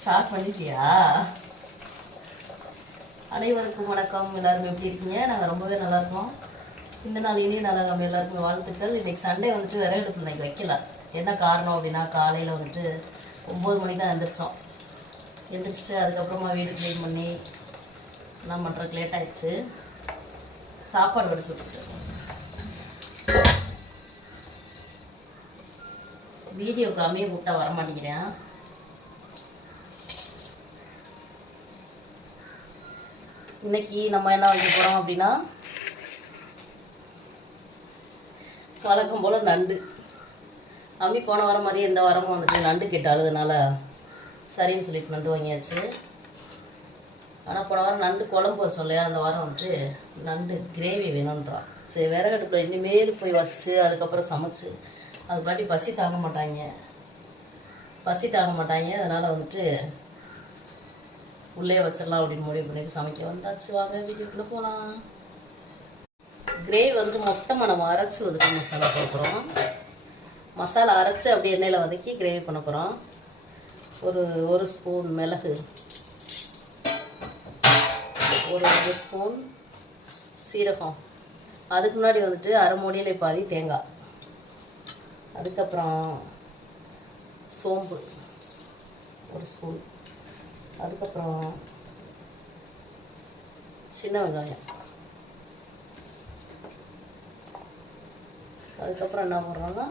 Start பண்ணிட்டியா? அனைவருக்கும் வணக்கம். எல்லாரும் எப்படி இருக்கீங்க? நாங்கள் ரொம்பவே நல்லா இருக்கோம். இந்த நாள் இனிய நாளாக நம்ம எல்லாருக்குமே வாழ்த்துக்கள். இன்னைக்கு சண்டே வந்துட்டு விறகு அடுப்பு இன்னைக்கு வைக்கல. என்ன காரணம் அப்படின்னா, காலையில் வந்துட்டு 9 மணிக்கு தான் எந்திரிச்சு அதுக்கப்புறமா வீடு க்ளீன் பண்ணி எல்லாம் பண்ணுறதுக்கு லேட் ஆயிடுச்சு. சாப்பாடு வடிச்சு விட்டுட்டு வீடியோ காமியே கூப்பிட்டா வரமாட்டேங்கிறேன். இன்னைக்கு நம்ம என்ன வைக்க போகிறோம் அப்படின்னா, வழக்கம் போல் நண்டு. அம்மி போன வாரம் மாதிரியே இந்த வாரமும் வந்துட்டு நண்டு கேட்டு அழுதுனால சரின்னு சொல்லிட்டு நண்டு வாங்கியாச்சு. ஆனால் போன வாரம் நண்டு குழம்பு சொல்லையா, அந்த வாரம் வந்துட்டு நண்டு கிரேவி வேணுன்றான். சரி, விறகு அடுப்பில் இனிமேல் போய் வச்சு அதுக்கப்புறம் சமைச்சு அது பாட்டி பசி தாங்க மாட்டாங்க. அதனால் வந்துட்டு உள்ளே வச்சிடலாம் அப்படின்னு முடிவு பண்ணிட்டு சமைக்க வந்தாச்சு. வாங்க வீடியோக்குள்ளே போகலாம். கிரேவி வந்துட்டு மொத்தமாக நம்ம அரைச்சி வந்துட்டு மசாலா போடுறோம். மசாலா அரைச்சி அப்படியே எண்ணெயில் வதக்கி கிரேவி பண்ண போகிறோம். ஒரு ஸ்பூன் மிளகு, ஒரு ஸ்பூன் சீரகம், அதுக்கு முன்னாடி வந்துட்டு அரை மூடியில பாதி தேங்காய், அதுக்கப்புறம் சோம்பு ஒரு ஸ்பூன், அதுக்கப்புறம் சின்ன வெங்காயம், அதுக்கப்புறம் என்ன பண்ணுறோன்னா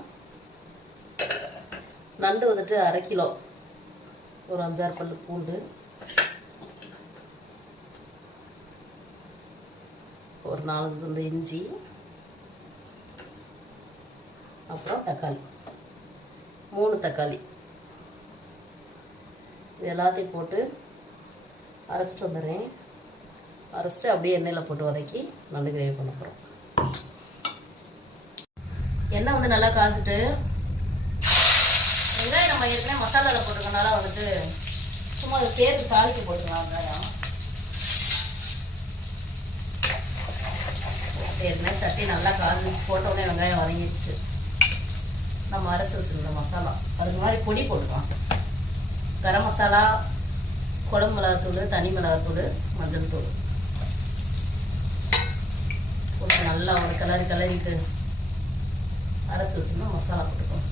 நண்டு வந்துட்டு 1/2 கிலோ, ஒரு 5-6 பல்லு பூண்டு, ஒரு 4 துண்டு இஞ்சி, அப்புறம் தக்காளி, 3 தக்காளி, இது எல்லாத்தையும் போட்டு அரைச்சிட்டு வந்துடுறேன். அரைச்சிட்டு அப்படியே எண்ணெயில் போட்டு வதக்கி நண்டு கிரேவி பண்ண போகிறோம். எண்ணெய் வந்து நல்லா காய்ச்சிட்டு வெங்காயம் நம்ம ஏற்கனவே மசாலாவில் போட்டுருக்கனால வந்துட்டு சும்மா அது பேருக்கு தாளிக்கு போட்டுக்கலாம். வெங்காயம் ஏற்கனவே சட்டி நல்லா காய்ச்சி போட்ட உடனே வெங்காயம் வதங்கிடுச்சு. நம்ம அரைச்சி வச்சுருந்தோம் மசாலா, அதுக்கு முன்னாடி பொடி போட்டுக்கலாம். கரம் மசாலா, குழம்பு மிளகாத்தூள், தனி மிளகாத்தூள், மஞ்சள் தூள் போட்டு நல்லா ஒரு கிளறிட்டு அரைச்சி வச்சுருந்தோம். மசாலா போட்டுக்கணும்.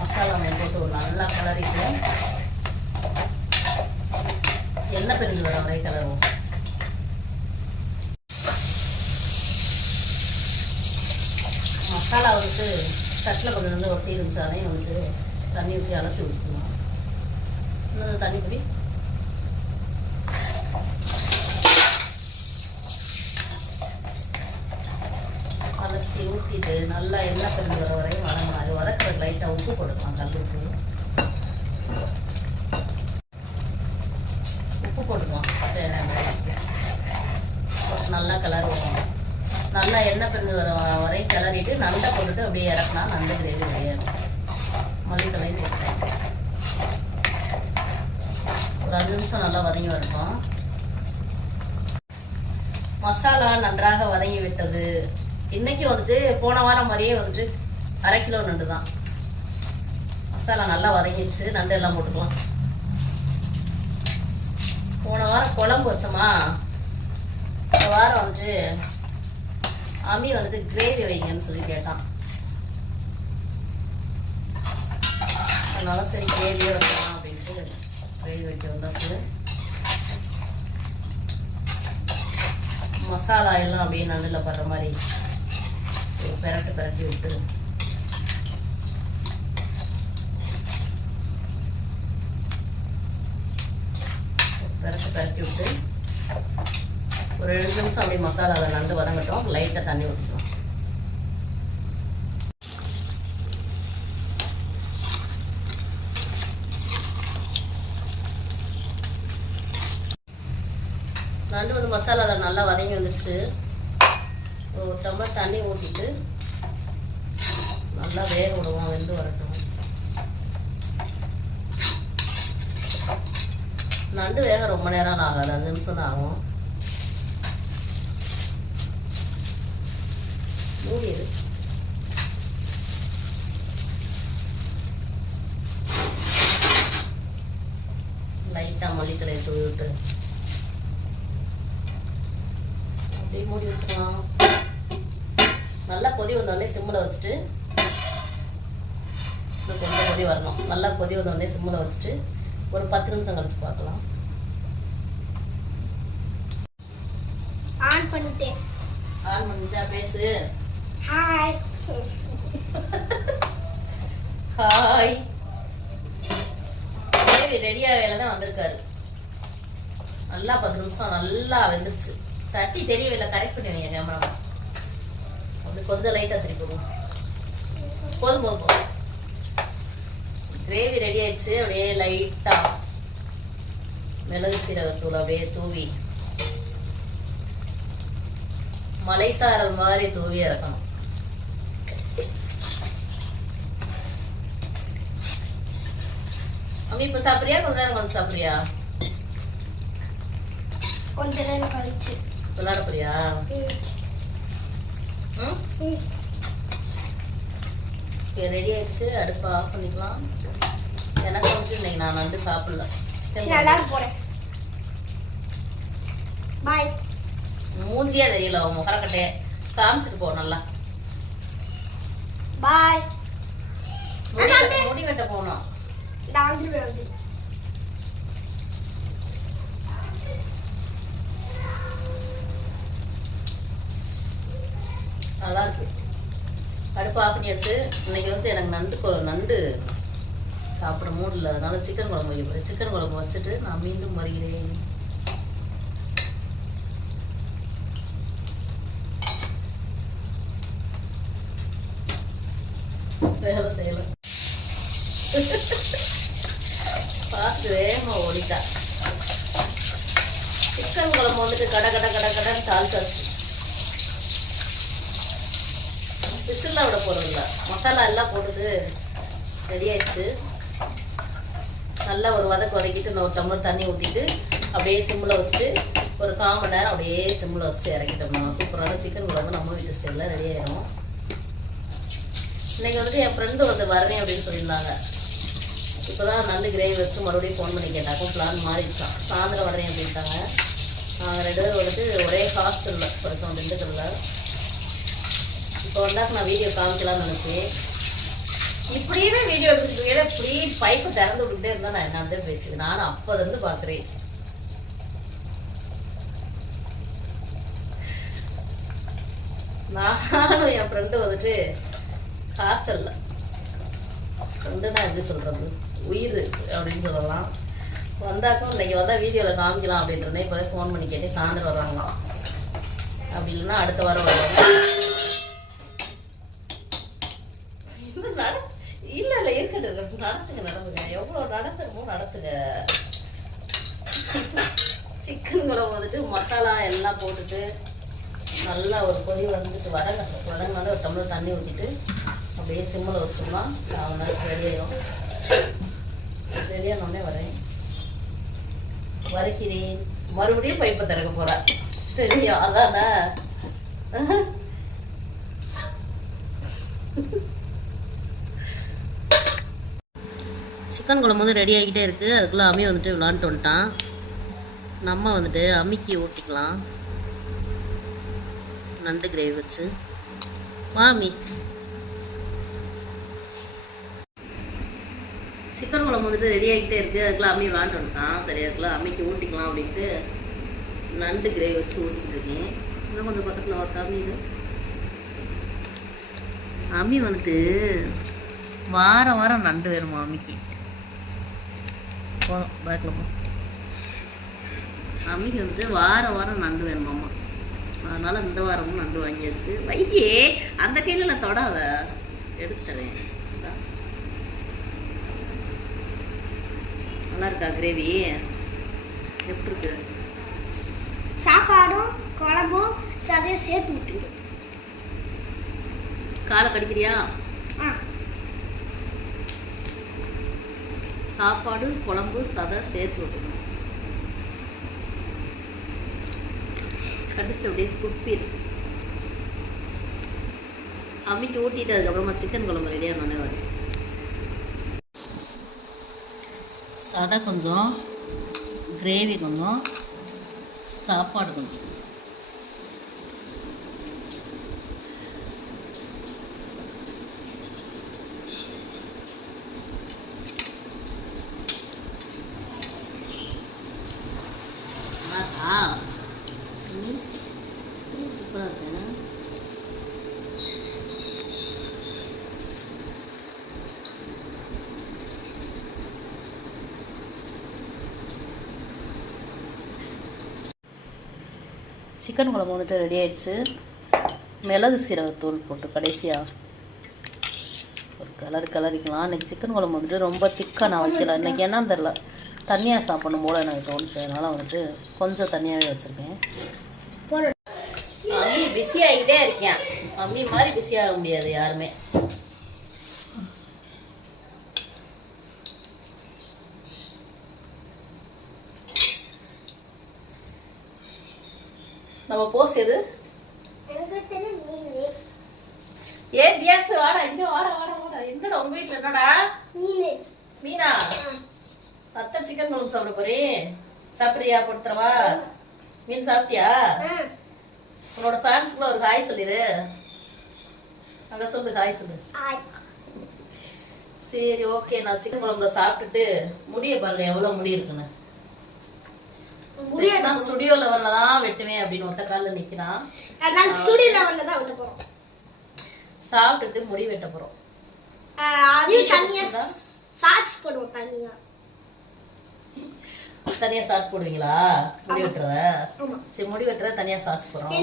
மசாலா போட்டு ஒரு நல்லா கிளறிட்டு எண்ணெய் பிரிஞ்சு வர வரை கிளறுவோம். மசாலா வந்துட்டு தட்டில் கொஞ்சம் வந்து ஒட்டி இருந்துச்சு. அதையும் வந்துட்டு தண்ணி ஊற்றி அலசி ஊற்றணும். இன்னும் தண்ணி ஊற்றி அலசி ஊற்றிட்டு நல்லா எண்ணெய் பிரிஞ்சு வர வரையும் வதங்கணும். அது வதக்கிறதுக்கு லைட்டாக உப்பு போட்டுக்கலாம். கல் உப்பு போட்டுக்கலாம். நல்லா கிளறுவோம். நல்லா எண்ணெய் பிரிஞ்சு வர வரையும் கிளறிட்டு நண்டை போட்டுட்டு அப்படியே இறக்குனா நண்டு கிரேவி கிடையாது. மல்லித்தலையும் போட்டுட்டேன். ஒரு 5 நிமிஷம் நல்லா வதங்கி வரணும். மசாலா நன்றாக வதங்கி விட்டது. இன்னைக்கு வந்துட்டு போன வாரம் மாதிரியே வந்துட்டு 1/2 கிலோ நண்டு தான். மசாலா நல்லா வதங்கிடுச்சு. நண்டு எல்லாம் போட்டுக்கலாம். போன வாரம் குழம்பு வச்சோமா, இந்த வாரம் வந்துட்டு அம்மி வந்துட்டு கிரேவி வைங்கன்னு சொல்லி கேட்டான். அதனால சரி கிரேவியே வைக்கலாம் அப்படின்ட்டு கிரேவி வைக்க வந்தாச்சு. மசாலா எல்லாம் அப்படியே நண்டில் படுற மாதிரி பெரட்டி விட்டு பெரட்டி விட்டு ஒரு 2 நிமிஷம் அப்படியே மசாலாவில் நண்டு வதங்கட்டும். லைட்டாக தண்ணி ஊற்றிடும். நண்டு வந்து மசாலாவில் நல்லா வதங்கி வந்துருச்சு. ஒரு டம்ளர் தண்ணி ஊற்றிட்டு நல்லா வேக விடுவோம். வெந்து வரட்டும். நண்டு வேக ரொம்ப நேரம் ஆகாது, 5 நிமிஷம் தான் ஆகும். மூடியது கொத்தமல்லி தூவி விட்டு அப்படியே மூடி வச்சுக்கலாம். நல்லா கொதி வந்தோடனே சிம்மில் வச்சுட்டு இன்னும் கொஞ்சம் கொதி வரணும். நல்லா கொதி வந்தோடனே சிம்மில் வச்சுட்டு ஒரு 10 நிமிஷம் கழிச்சு பார்க்கலாம். ஆன் பண்ணிட்டேன். ஆன் பண்ணிட்டா பேசு. ஹாய். ஹாய். கிரேவி ரெடியாக வேலை தான் வந்திருக்காரு. நல்லா 10 நிமிஷம் நல்லா வெந்துருச்சு. சட்டி தெரியவில்லை, கரெக்ட் பண்ணி வைங்க கேமரா. அப்படி கொஞ்சம் லைட்டாக திருப்பி போடும். போதும் போதும் போதும். கிரேவி ரெடி ஆயிடுச்சு. அப்படியே லைட்டாக மிளகு சீரகத்தூள் அப்படியே தூவி மலைசாரல் மாதிரி தூவி இறக்கணும். அம்மி இப்ப சாப்பிடுறியா கொஞ்ச நேரம் கழிச்சு சாப்பிடுறியா? கொஞ்ச நேரம் கழிச்சு. விளையாட போறியா? ரெடி ஆயிடுச்சு. அடுப்பை ஆஃப் பண்ணிக்கலாம். எனக்கு வந்து இன்னைக்கு நான் வந்து சாப்பிடல. சிக்கன் நல்லா போறேன். பாய். மூஞ்சியா தெரியல, முகரக்கட்டையே காமிச்சிட்டு போ. நல்லா பாய். முடி வெட்ட போனோம். நல்லா இருக்கு. அடுப்பு ஆஃப் பண்ணியாச்சு. இன்னைக்கு வந்து எனக்கு நண்டு சாப்பிட மூடு இல்லை. அதனால சிக்கன் குழம்பு வச்சுட்டு நான் மீண்டும் வருகிறேன். வேலை செய்யல. பார்த்து வேகமா ஓடிட்டா. சிக்கன் குழம்பு வந்துட்டு கடைன்னு தாளிச்சாச்சு. விசில்லாம் விட போறதில்ல. மசாலா எல்லாம் போட்டுட்டு ரெடி ஆயிடுச்சு. நல்லா ஒரு வதக்கிட்டு ஒரு டம்ளர் தண்ணி ஊற்றிட்டு அப்படியே சிம்மில் வச்சுட்டு ஒரு 1/4 மணி நேரம் அப்படியே சிம்மில் வச்சுட்டு இறக்கிட்டோம்னா சூப்பரான சிக்கன் குழம்பு நம்ம வீட்டு ஸ்டைலில் ரெடி ஆயிடும். இன்னைக்கு வந்துட்டு என் ஃப்ரெண்டு வந்து வரேன் அப்படின்னு சொல்லியிருந்தாங்க. இப்போதான் நண்டு கிரேவி வச்சு மறுபடியும் ஃபோன் பண்ணி கேட்டாக்கும் பிளான் மாறிடுச்சான். சாயந்தரம் வரேன் அப்படின்ட்டாங்க. நாங்கள் 2 பேரும் வந்துட்டு ஒரே ஹாஸ்டலில் படித்தோம், திண்டுக்கல்லில். இப்போ வந்தாக்க நான் வீடியோ காமிக்கலாம்னு நினச்சேன். இப்படியே தான் வீடியோ எடுத்துக்கிட்டு இப்படி பைப்பை திறந்து விட்டுக்கிட்டே இருந்தால் நான் என்னன்னு பேசுவேன். நானும் அப்போது பார்க்குறேன். நானும் என் ஃப்ரெண்டு வந்துட்டு ஹாஸ்டலில் ஃப்ரெண்டுனா எப்படி சொல்கிறது, உயிர் அப்படின்னு சொல்லலாம். வந்தாக்கும் இன்னைக்கு வந்தால் வீடியோவில் காமிக்கலாம் அப்படின்றதே இப்போ ஃபோன் பண்ணி கேட்டேன். சாயந்தரம் வருவாங்களாம், அப்படி இல்லைன்னா அடுத்த வாரம் வருவாங்க. இல்லை இருக்கட்டும், நடத்துங்க. எவ்வளோ நடத்துமோ நடத்துங்க. சிக்கன் குழம்பு வந்துட்டு மசாலா எல்லாம் போட்டுட்டு நல்லா ஒரு கொதி வந்துட்டு வதங்கினாலும் ஒரு டம்ளர் தண்ணி ஊற்றிட்டு அப்படியே சிம்மில் வச்சோம்னா 4 மணி நேரம் ரெடி ஆகிடும். ரெடியானோடனே வரைக்கிறேன். மறுபடியும் பைப்பை திறக்க போகிறேன். தெரியும் அதானே. சிக்கன் குழம்பு வந்து ரெடி ஆகிக்கிட்டே இருக்குது. அதுக்குள்ளே அம்மி வந்துட்டு விளாண்டுட்டு வந்துட்டான். நம்ம வந்துட்டு அம்மிக்கு ஊட்டிக்கலாம் நண்டு கிரேவி வச்சு. மாமி சிக்கன் குழம்பு வந்துட்டு ரெடி ஆகிக்கிட்டே இருக்குது. அதுக்குள்ளே அம்மி விளாண்டு வந்துட்டான். சரி, அதுக்குள்ளே அம்மிக்கு ஊட்டிக்கலாம் அப்படின்ட்டு நண்டு கிரேவி வச்சு ஊட்டிகிட்டு இருக்கேன். இன்னும் கொஞ்சம் பக்கத்தில் அம்மி இது அம்மி வந்துட்டு வாரம் நண்டு வேணுமா அம்மிக்கு. போதும் பேக்கில் போ. அம்மிக்கு வந்துட்டு வாரம் நண்டு வேணுமாம்மா. அதனால் இந்த வாரமும் நண்டு வாங்கியாச்சு. வையே அந்த கையில் நான் தொடாத, எடுத்துறேன். நல்லா இருக்கா கிரேவி? எப்படி இருக்கு? சாப்பாடும் குழம்பும் சதையும் சேர்த்து விட்டு காலை கடிக்கிறியா? சாப்பாடு குழம்பு சதை சேர்த்து விட்டுக்கணும். கடிச்சு அப்படியே துப்பிடு. அம்மிக்கு ஊட்டிட்டு அதுக்கப்புறமா சிக்கன் குழம்பு ரெடியானோடனே வரும். சதை கொஞ்சம் கிரேவி கொஞ்சம், சாப்பாடு கொஞ்சம். சூப்பராக இருக்கு. சிக்கன் குழம்பு வந்துட்டு ரெடி ஆயிடுச்சு. மிளகு சீரகத்தூள் போட்டு கடைசியாக ஒரு கிளறிக்கலாம். இன்றைக்கி சிக்கன் குழம்பு வந்துட்டு ரொம்ப திக்காக நான் வைக்கல. இன்றைக்கி என்னன்னு தெரில, தண்ணியாக சாப்பிடணும் போல் எனக்கு தோணுச்சு. அதனால் வந்துட்டு கொஞ்சம் தண்ணியாகவே வச்சுருக்கேன். மம்மி பிஸி ஆகிக்கிட்டே இருக்கேன். மம்மி மாதிரி பிஸி ஆக முடியாது யாருமே. நம்ம போஸ் எது? ஏன் தியாசு வாடா இங்க, வாடா வாடா வாடா. என்னடா உங்க வீட்டுல என்னடா? மீனா. அத்தை சிக்கன் குழம்பு சாப்பிட போறேன். சாப்பிடுறியா? கொடுத்துறவா? மீன் சாப்பிட்டியா? உன்னோட ஃபேன்ஸ்க்குள்ள ஒரு ஹாய் சொல்லிடு. அங்க சொல்லு, ஹாய் சொல்லு. சரி ஓகே. நான் சிக்கன் குழம்புல சாப்பிட்டுட்டு முடிய பாருங்க எவ்வளவு முடி இருக்குன்னு. நான் ஸ்டுடியோ லெவல்ல தான் வெட்டுவேன் அப்படின்னு ஒத்த கால்ல நிக்கிறான். ஸ்டுடியோ லெவல்ல தான் வெட்ட போறோம். சாப்பிட்டுட்டு முடி வெட்ட போறோம். அதையும் தனியா ஷார்ட்ஸ் போடுவோம். தனியா ஷார்ட்ஸ் போடுவீங்களா முடி வெட்டுறத? சரி, முடி வெட்டுற தனியா ஷார்ட்ஸ் போறோம்.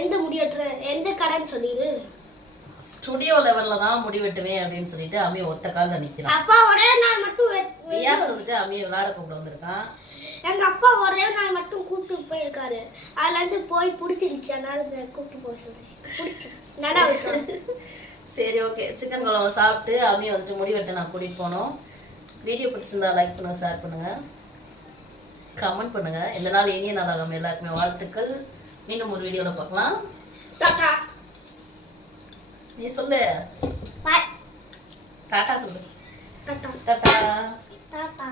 எந்த முடி வெட்டுற எந்த கடைன்னு சொல்லிடு. ஸ்டுடியோ லெவல்ல தான் முடி வெட்டுவேன் அப்படின்னு சொல்லிட்டு அம்மியை ஒத்த கால்ல நிக்கிறான். அப்பா ஒரே நாள் மட்டும் வியாஸ் வந்துட்டு அம்மியை விளையாட கூப்பிட்டு வந்திருக்கான். எங்க அப்பா ஒரே நாள் மட்டும் கூப்பிட்டு போயிருக்காரு. அதுல இருந்து போய் பிடிச்சிருச்சு. அதனால கூப்பிட்டு போக சொல்றேன். பிடிச்சிருச்சு, நல்லா இருக்கு. சரி ஓகே. சிக்கன் குழம்பு சாப்பிட்டு அம்மியை வந்துட்டு முடி வெட்ட நான் கூட்டிட்டு போனோம். வீடியோ பிடிச்சிருந்தா லைக் பண்ணுங்க, ஷேர் பண்ணுங்க, கமெண்ட் பண்ணுங்க. இந்த நாள் இனிய நாளாக எல்லாருக்குமே வாழ்த்துக்கள். மீண்டும் ஒரு வீடியோல பார்க்கலாம். டாடா. நீ சொல்லு. பாய். டாடா சொல்லு. டாடா. டாடா. டாடா.